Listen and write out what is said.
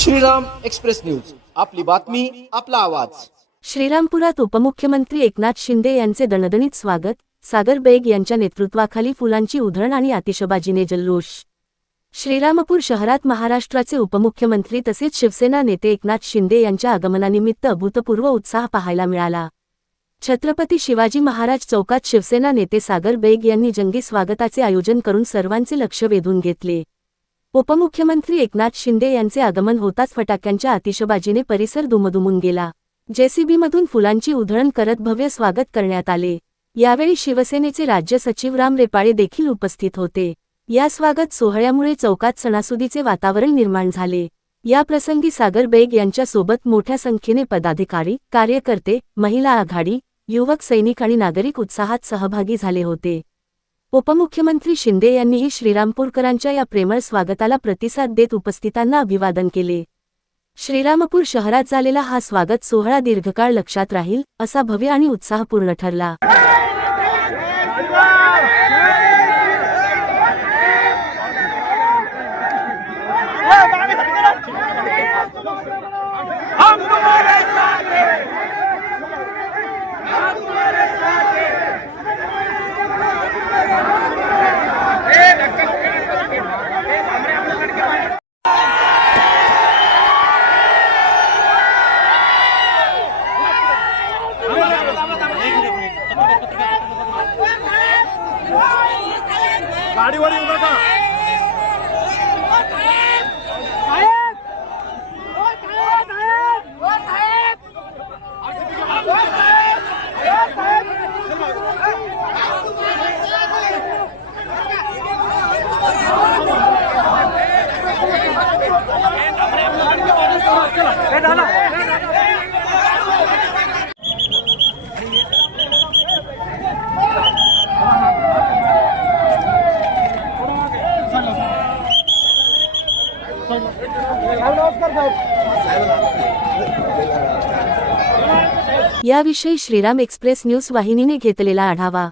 Shriram express news, आपली बातमी आपला आवाज। श्रीरामपुरात उपमुख्यमंत्री एकनाथ शिंदे यांचे दणदणीत स्वागत। सागर बेग यांच्या नेतृत्वाखाली फुलांची उधळण आणि आतिषबाजीने जल्लोष। श्रीरामपूर शहरात महाराष्ट्राचे उपमुख्यमंत्री तसेच शिवसेना नेते एकनाथ शिंदे यांच्या आगमनानिमित्त अभूतपूर्व उत्साह पाहायला मिळाला। छत्रपती शिवाजी महाराज चौकात शिवसेना नेते सागर बेग यांनी जंगी स्वागताचे आयोजन करून सर्वांचे लक्ष वेधून घेतले। उपमुख्यमंत्री एकनाथ शिंदे यांचे आगमन होताच फटाक्यांच्या आतिषबाजीने परिसर दुमदुमून गेला। जेसीबीमधून फुलांची उधळण करत भव्य स्वागत करण्यात आले। यावेळी शिवसेनेचे राज्य सचिव राम रेपाळे देखील उपस्थित होते। या स्वागत सोहळ्यामुळे चौकात सणासुदीचे वातावरण निर्माण झाले। या प्रसंगी सागर बेग यांच्या सोबत मोठ्या संख्येने पदाधिकारी, कार्यकर्ते, महिला आघाडी, युवक सैनिक आणि नागरिक उत्साहात सहभागी झाले होते। उपमुख्यमंत्री शिंदे यांनीही श्रीरामपूरकरांच्या या प्रेमळ स्वागताला प्रतिसाद देत उपस्थितांना अभिवादन केले। श्रीरामपूर शहरात झालेला हा स्वागत सोहळा दीर्घकाळ लक्षात राहील, असा भव्य आणि उत्साहपूर्ण ठरला। गाडीवर येऊ नका। याविषयी श्रीराम एक्सप्रेस न्यूज वाहिनीने घेतलेला आढावा।